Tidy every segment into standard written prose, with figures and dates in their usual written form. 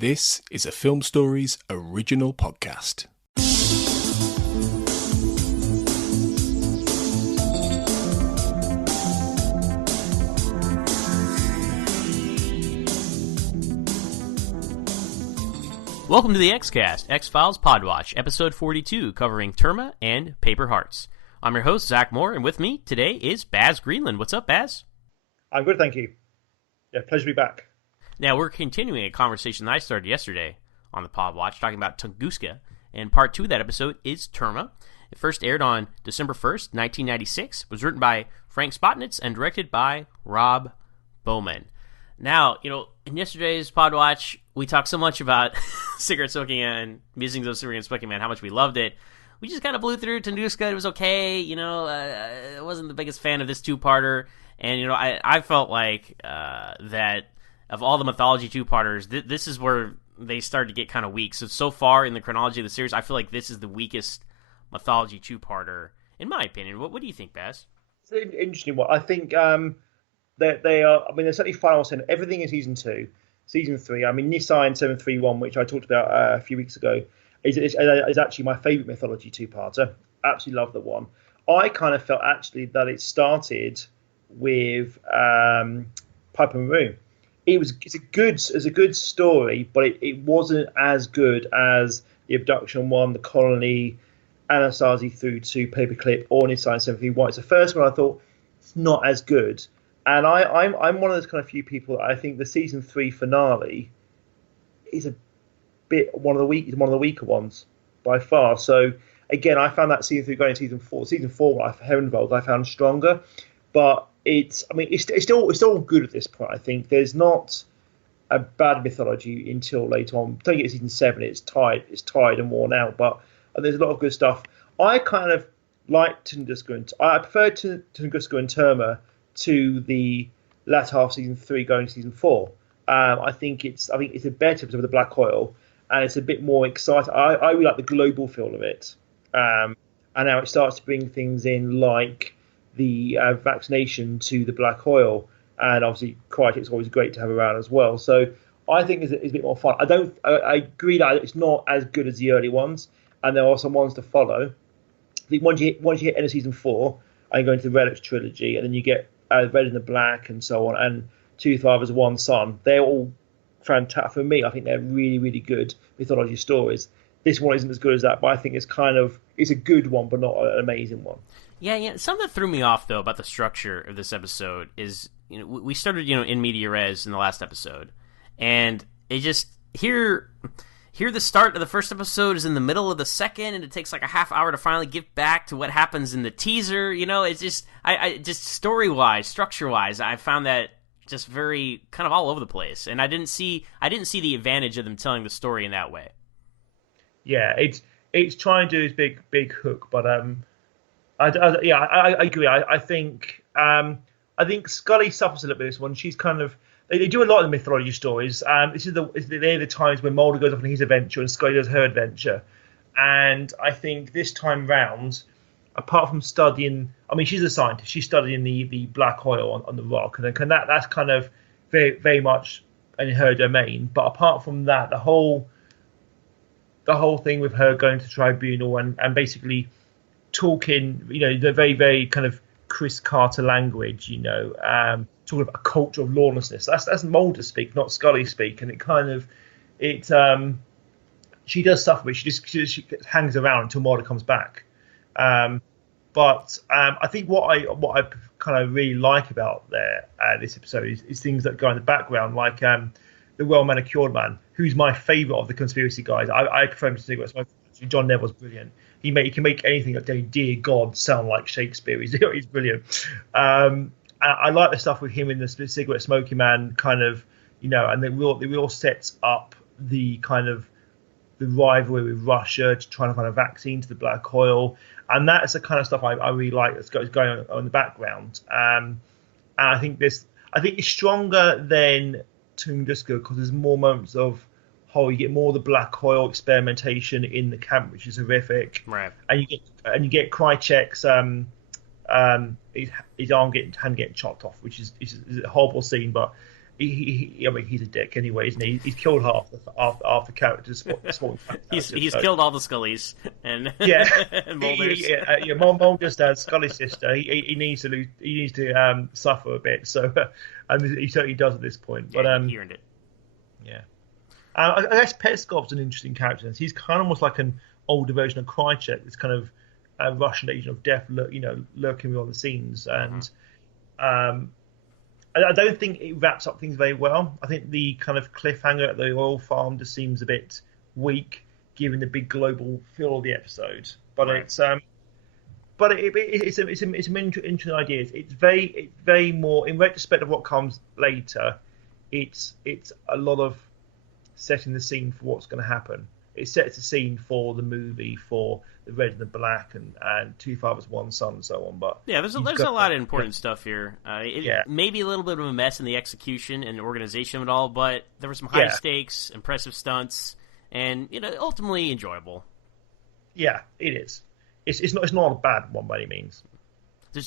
This is a Film Stories original podcast. Welcome to the X-Cast, X-Files Podwatch, episode 42, covering Terma and Paper Hearts. I'm your host, Zach Moore, and with me today is Baz Greenland. What's up, Baz? I'm good, thank you. Yeah, pleasure to be back. Now, we're continuing a conversation that I started yesterday on the Podwatch, talking about Tunguska, and part 2 of that episode is Terma. It first aired on December 1st, 1996, was written by Frank Spotnitz and directed by Rob Bowman. Now, in yesterday's Podwatch, we talked so much about cigarette smoking and musings of cigarette smoking, man, how much we loved it. We just kind of blew through Tunguska. It was okay, I wasn't the biggest fan of this two-parter, and, I felt like that of all the mythology two-parters, this is where they started to get kind of weak. So far in the chronology of the series, I feel like this is the weakest mythology two-parter, in my opinion. What do you think, Baz? It's an interesting one. I think that they are, they're certainly final saying everything in season 2. Season 3, Nisai and 731, which I talked about a few weeks ago, is actually my favourite mythology two-parter. Absolutely love the one. I kind of felt actually that it started with Piper Maroon. It's a good story, but it wasn't as good as the Abduction one, the Colony, Anasazi through to Paperclip, or Nisai and 731. It's the first one I thought it's not as good. And I'm one of those kind of few people that I think the season 3 finale is a bit one of the weaker ones by far. So again, I found that season 3 going to season 4. Season 4, Herrenwald, I found stronger, but it's still good at this point. I think there's not a bad mythology until later on. Don't get to season 7, it's tired and worn out, but there's a lot of good stuff. I kind of like Tunguska, and I prefer Tunguska and Terma to the latter half of season 3 going to season 4. I think it's a better because of the black oil, and it's a bit more exciting. I really like the global feel of it, and now it starts to bring things in like the vaccination to the black oil, and obviously Crytek's always great to have around as well. So I think it's a bit more fun. I agree that it's not as good as the early ones, and there are some ones to follow. I think once you hit end of season 4, and you go into the Relics trilogy, and then you get Red and the Black and so on, and Two Fathers, One Son. They're all fantastic. For me, I think they're really, really good mythology stories. This one isn't as good as that, but I think it's a good one, but not an amazing one. Yeah. Something that threw me off, though, about the structure of this episode is, we started, in media res in the last episode, and it just, here the start of the first episode is in the middle of the second, and it takes like a half hour to finally get back to what happens in the teaser. It's just, I just story-wise, structure-wise, I found that just very kind of all over the place, and I didn't see the advantage of them telling the story in that way. Yeah, it's trying to do this big hook, but I agree. I think Scully suffers a little bit with this one. She's kind of, they do a lot of mythology stories. They're the times when Mulder goes off on his adventure and Scully does her adventure. And I think this time round, apart from studying, she's a scientist. She's studying the black oil on the rock, and that's kind of very, very much in her domain. But apart from that, the whole thing with her going to tribunal and basically talking, the very, very kind of Chris Carter language, talking about a culture of lawlessness. That's Mulder speak, not Scully speak, and she does suffer, but she hangs around until Mulder comes back. But I think what I kind of really like about this episode is things that go in the background, like the well manicured man, who's my favourite of the conspiracy guys. I prefer him to cigarette smoker. John Neville's brilliant. He can make anything like Dear God sound like Shakespeare. He's brilliant. I like the stuff with him in the cigarette smoking man kind of, and it real sets up the kind of the rivalry with Russia to try to find a vaccine to the black oil, and that's the kind of stuff I really like that's going on in the background. And I think it's stronger than Tunguska because there's more moments of you get more of the black oil experimentation in the camp, which is horrific. Right. And you get Crytek's his hand getting chopped off, which is a horrible scene, but I mean, he's a dick anyway, isn't he? He's killed half the characters. He's killed all the Scullys and yeah, and Mulders. Mulder's dad, Scully's sister. He needs to lose. He needs to suffer a bit. So, and he certainly does at this point. But he earned it. Yeah. I guess Petskov's an interesting character. He's kind of almost like an older version of Krychek, this kind of Russian agent of death, lurking behind the scenes. And I don't think it wraps up things very well. I think the kind of cliffhanger at the oil farm just seems a bit weak, given the big global feel of the episode. But right. It's an interesting idea. It's very more, in retrospect of what comes later. It's a lot of setting the scene for what's going to happen. It sets the scene for the movie, for the Red and the Black, and Two Fathers, One Son, and so on. But yeah, there's a lot of important stuff here. Maybe a little bit of a mess in the execution and organization of it all, but there were some high stakes, impressive stunts, and ultimately enjoyable. Yeah, it is. It's not a bad one by any means.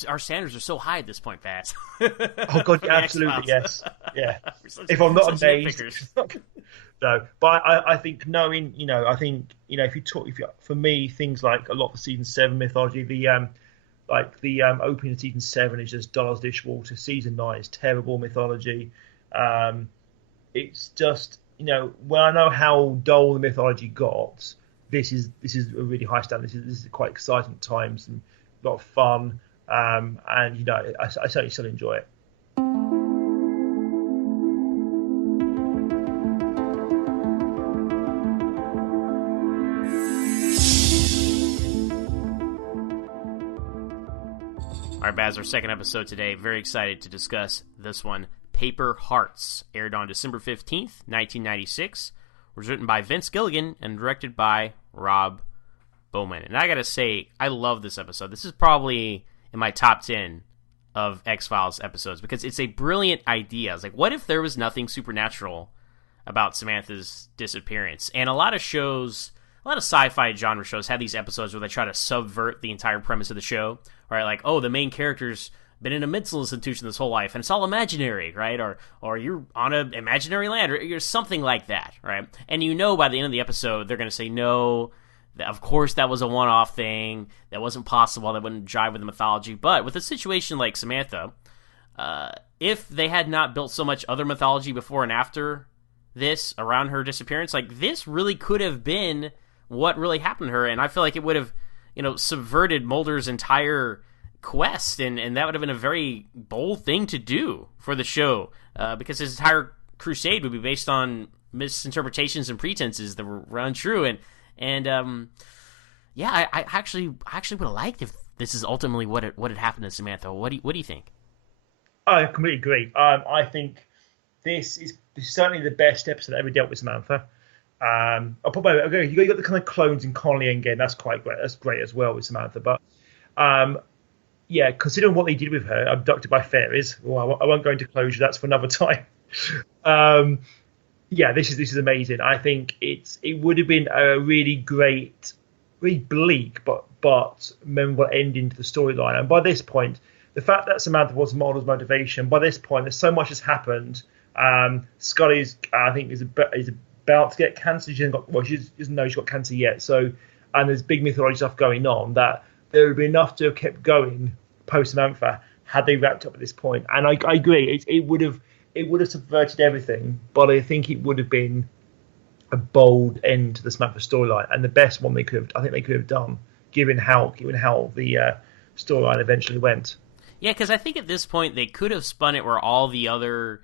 Our standards are so high at this point, Vaz. Oh God, absolutely, yes, yeah. If I'm not amazed, no. But I think knowing, for me, things like a lot of the season 7 mythology, the opening of season 7 is just Dollars Dishwater. Season 9 is terrible mythology. It's just when I know how dull the mythology got, this is a really high standard. This is quite exciting times and a lot of fun. And I certainly still enjoy it. All right, Baz, our second episode today. Very excited to discuss this one. Paper Hearts aired on December 15th, 1996. Was written by Vince Gilligan and directed by Rob Bowman. And I gotta say, I love this episode. This is probably in my top 10 of X-Files episodes because it's a brilliant idea. It's like, what if there was nothing supernatural about Samantha's disappearance? And a lot of sci-fi genre shows have these episodes where they try to subvert the entire premise of the show, right? Like, oh, the main character's been in a mental institution this whole life and it's all imaginary, right? Or you're on an imaginary land, or you're something like that, right? And by the end of the episode, they're going to say, no, of course that was a one-off thing, that wasn't possible, that wouldn't jive with the mythology. But with a situation like Samantha, if they had not built so much other mythology before and after this around her disappearance, like, this really could have been what really happened to her, and I feel like it would have subverted Mulder's entire quest, and that would have been a very bold thing to do for the show, because his entire crusade would be based on misinterpretations and pretenses that were untrue. I actually would have liked if this is ultimately what had happened to Samantha. What do you think? I completely agree. I think this is certainly the best episode that ever dealt with Samantha. You got the kind of clones in Connolly again. That's quite great. That's great as well with Samantha. But considering what they did with her, abducted by fairies. Well, I won't go into closure. That's for another time. This is amazing. I think it would have been a really great, really bleak, but memorable ending to the storyline. And by this point, the fact that Samantha was Mulder's motivation, by this point, there's so much has happened. Scully's, I think, is about to get cancer. She doesn't know she's got cancer yet. So, and there's big mythology stuff going on that there would be enough to have kept going post Samantha had they wrapped up at this point. And I agree, it would have subverted everything, but I think it would have been a bold end to the Samantha storyline and the best one they could have done, given how the storyline eventually went. Yeah, because I think at this point they could have spun it where all the other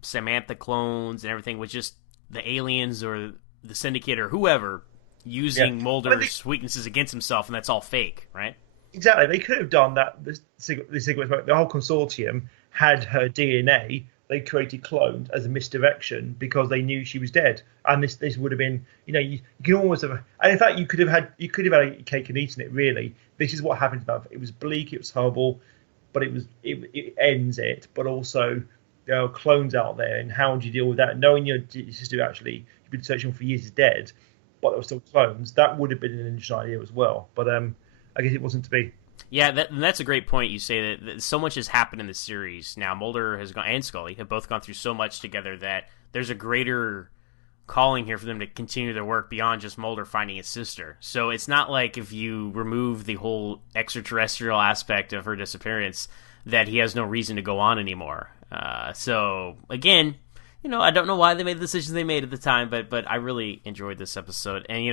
Samantha clones and everything was just the aliens or the Syndicate or whoever using Mulder's weaknesses against himself, and that's all fake, right? Exactly. They could have done that. The whole consortium had her DNA. They created clones as a misdirection because they knew she was dead, and this would have been, you can almost have. And in fact, you could have had a cake and eaten it. Really, this is what happened to It was bleak. It was horrible, but it ends it. But also, there are clones out there, and how would you deal with that? Knowing your sister actually you've been searching for years is dead, but there were still clones. That would have been an interesting idea as well. But I guess it wasn't to be. Yeah, that's a great point. You say that so much has happened in the series. Now, Mulder has gone and Scully have both gone through so much together that there's a greater calling here for them to continue their work beyond just Mulder finding his sister. So it's not like if you remove the whole extraterrestrial aspect of her disappearance that he has no reason to go on anymore. So again, I don't know why they made the decisions they made at the time, but I really enjoyed this episode. And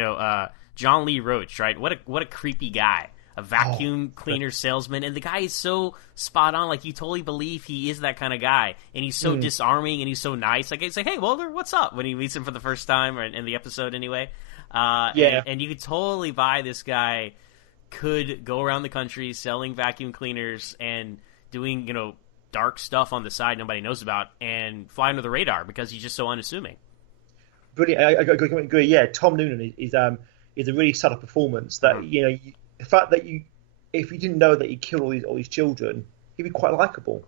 John Lee Roach, right? What a creepy guy. A vacuum cleaner salesman, and the guy is so spot on. Like, you totally believe he is that kind of guy, and he's so disarming, and he's so nice. Like, he's like, "Hey, Mulder, what's up?" when he meets him for the first time, or in the episode anyway. And you could totally buy this guy could go around the country selling vacuum cleaners and doing dark stuff on the side nobody knows about, and fly under the radar because he's just so unassuming. Brilliant. I agree. Yeah, Tom Noonan is a really subtle performance. That the fact that if you didn't know that he killed all these children, he'd be quite likable.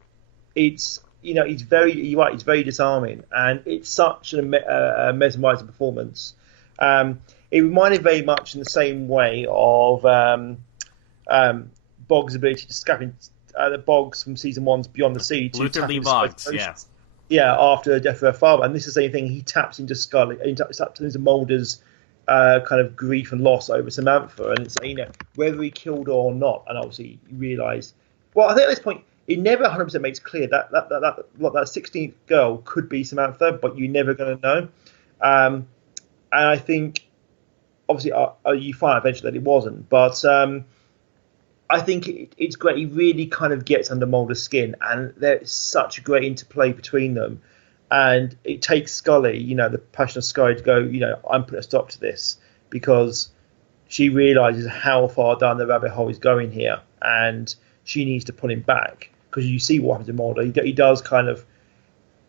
It's he's you're right, he's very disarming, and it's such a mesmerizing performance. It reminded very much in the same way of Boggs' ability to scavenge the Boggs from season 1's Beyond the Sea. To Luther Lee Boggs, after the death of her father, and this is the same thing. He taps into Scully, taps into Mulder's kind of grief and loss over Samantha, and it's whether he killed her or not. And obviously you realise, well, I think at this point it never 100% makes clear that 16th girl could be Samantha, but you're never going to know. And I think obviously you find out eventually that it wasn't, but I think it's great. He really kind of gets under Mulder's skin, and there's such a great interplay between them. And it takes Scully, the passion of Scully, to go, I'm putting a stop to this, because she realises how far down the rabbit hole he's going here, and she needs to pull him back, because you see what happens to Mulder. He does kind of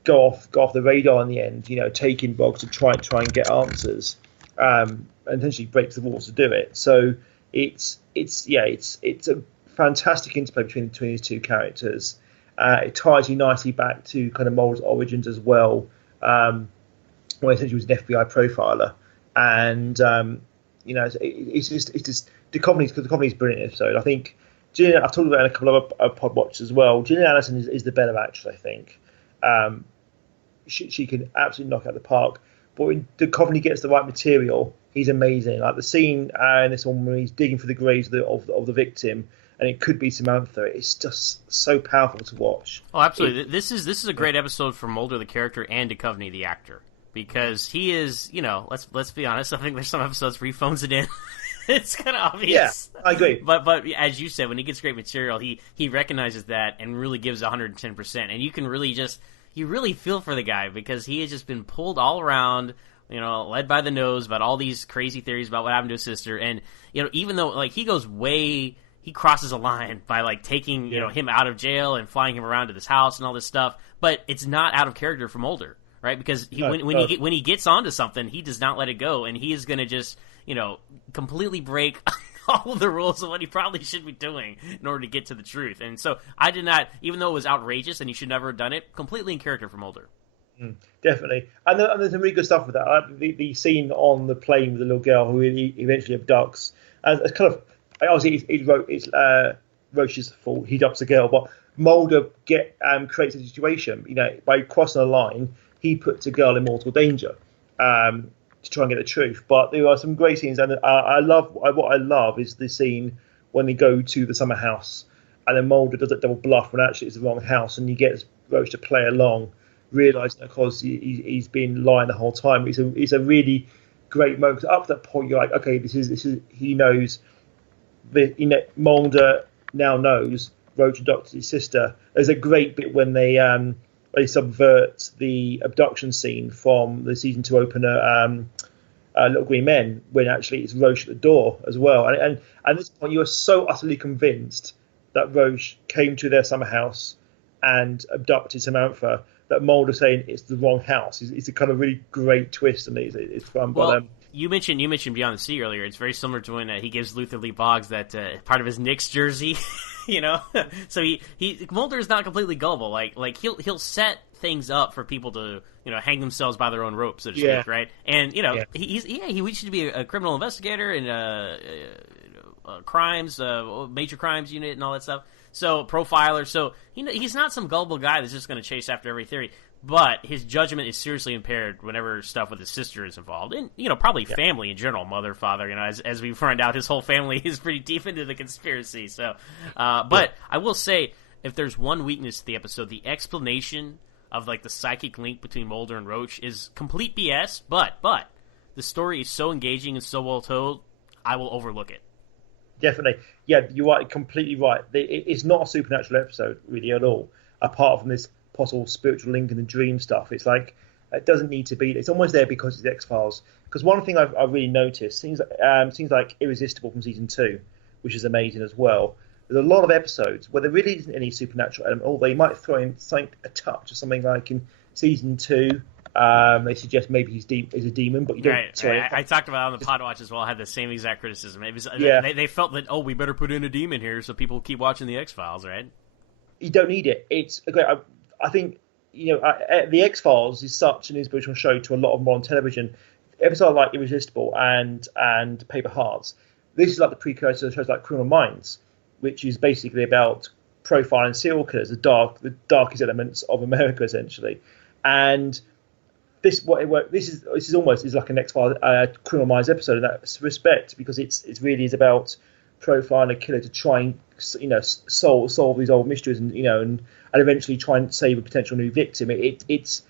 go off the radar in the end, taking Boggs to try and get answers, and essentially breaks the walls to do it. So it's a fantastic interplay between these two characters. It ties you nicely back to kind of Mulder's origins as well, where essentially he was an FBI profiler, and it's just the comedy's brilliant episode. I think I've talked about it in a couple of Podwatch as well. Gillian Anderson is the better actress, I think. She can absolutely knock out the park. But when Duchovny gets the right material, he's amazing. Like the scene in this one where he's digging for the graves of the victim, and it could be Samantha. It's just so powerful to watch. Oh, absolutely. This is a great episode for Mulder the character and Duchovny the actor, because he is, let's be honest. I think there's some episodes where he phones it in. It's kind of obvious. Yeah, I agree. But as you said, when he gets great material, he recognizes that and really gives 110%. And you can really you really feel for the guy, because he has just been pulled all around, led by the nose about all these crazy theories about what happened to his sister. And, even though, he crosses a line by, taking, him out of jail and flying him around to this house and all this stuff. But it's not out of character for Mulder, right? Because when he gets onto something, he does not let it go. And he is going to just, completely break all of the rules of what he probably should be doing in order to get to the truth. And so I did not, even though it was outrageous and he should never have done it, completely in character for Mulder. Definitely. And there's some really good stuff with that. The scene on the plane with the little girl who he eventually abducts. And it's kind of, obviously it's Roach's fault. He abducts the girl, but Mulder creates a situation. By crossing a line, he puts a girl in mortal danger. To try and get the truth. But there are some great scenes, and what I love is the scene when they go to the summer house, and then Mulder does a double bluff when actually it's the wrong house, and he gets Roach to play along, realising that because he's been lying the whole time. It's a really great moment, 'cause up to that point you're like, okay, this is he knows Mulder now knows Roach adopted his sister. There's a great bit when they subvert the abduction scene from the season 2 opener, Little Green Men, when actually it's Roach at the door as well. And at this point, you are so utterly convinced that Roach came to their summer house and abducted Samantha that Mulder saying it's the wrong house. It's a kind of really great twist, and it's fun. Well, but you mentioned Beyond the Sea earlier. It's very similar to when he gives Luther Lee Boggs that part of his Knicks jersey. So Mulder is not completely gullible. Like he'll set things up for people to hang themselves by their own rope, so to speak, right? And he wishes to be a criminal investigator and crimes, major crimes unit, and all that stuff. So profiler. So he's not some gullible guy that's just going to chase after every theory. But his judgment is seriously impaired whenever stuff with his sister is involved, and probably family in general, mother, father. As we find out, his whole family is pretty deep into the conspiracy. So, but I will say, if there's one weakness to the episode, the explanation of like the psychic link between Mulder and Roach is complete BS. But the story is so engaging and so well told, I will overlook it. Definitely, yeah, you're right, completely right. It's not a supernatural episode really at all, apart from this possible spiritual link and the dream stuff. It's like it doesn't need to be. It's almost there because it's X-Files. Because one thing I've really noticed, seems like Irresistible from season 2, which is amazing as well. There's a lot of episodes where there really isn't any supernatural element, or they might throw in a touch or something like in season 2. They suggest maybe he's a demon, but you don't. Right. Sorry, I talked about it on the Podwatch as well. I had the same exact criticism. It was they felt that we better put in a demon here so people keep watching the X-Files, right? You don't need it. It's okay. I think the X-Files is such an inspirational show to a lot of modern television. Episodes like Irresistible and Paper Hearts. This is like the precursor to shows like Criminal Minds, which is basically about profiling serial killers, the darkest elements of America, essentially. And this is almost like an X-Files Criminal Minds episode in that respect, because it really is about profiling a killer to try and solve these old mysteries and eventually try and save a potential new victim. It's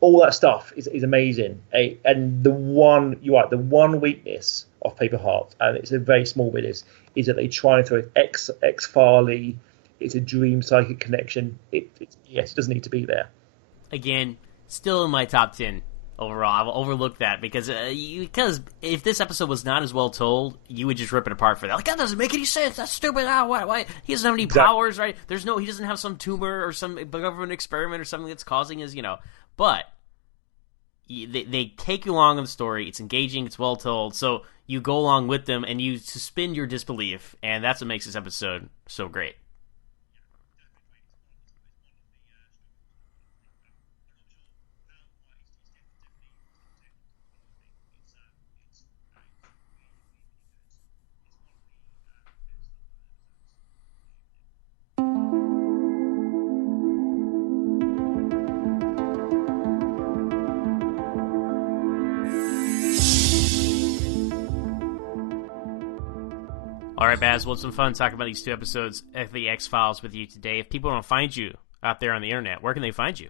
all that stuff is amazing. And the one weakness of Paper Heart, and it's a very small bit, is that they try and throw X-File-y. It's a dream psychic connection. It doesn't need to be there. Again, still in my top 10 overall. I will overlook that because if this episode was not as well told, you would just rip it apart for that. Like, that doesn't make any sense. That's stupid. Why? He doesn't have any powers, right? He doesn't have some tumor or some government experiment or something that's causing his, But they take you along in the story. It's engaging. It's well told. So you go along with them and you suspend your disbelief, and that's what makes this episode so great. All right, Baz, well, it's been fun talking about these two episodes of the X-Files with you today. If people want to find you out there on the internet, where can they find you?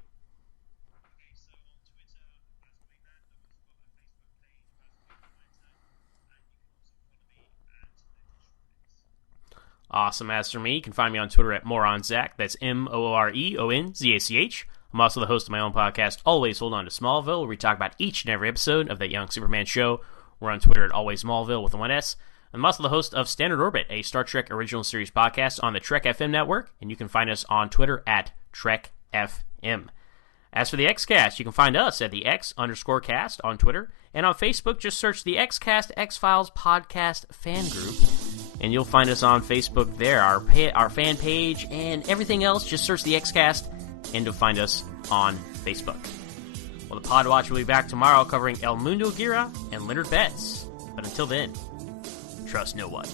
Awesome. As for me, you can find me on Twitter at MoronZach. That's MoreOnZach. I'm also the host of my own podcast, Always Hold On to Smallville, where we talk about each and every episode of that Young Superman show. We're on Twitter at Always Smallville with a 1S. I'm also the host of Standard Orbit, a Star Trek original series podcast on the Trek FM network, and you can find us on Twitter at TrekFM. As for the Xcast, you can find us at the X_cast on Twitter, and on Facebook, just search the Xcast X-Files Podcast Fan Group, and you'll find us on Facebook there, our fan page, and everything else, just search the Xcast, and you'll find us on Facebook. Well, the Podwatch will be back tomorrow covering El Mundo Gira and Leonard Betts, but until then, trust no one.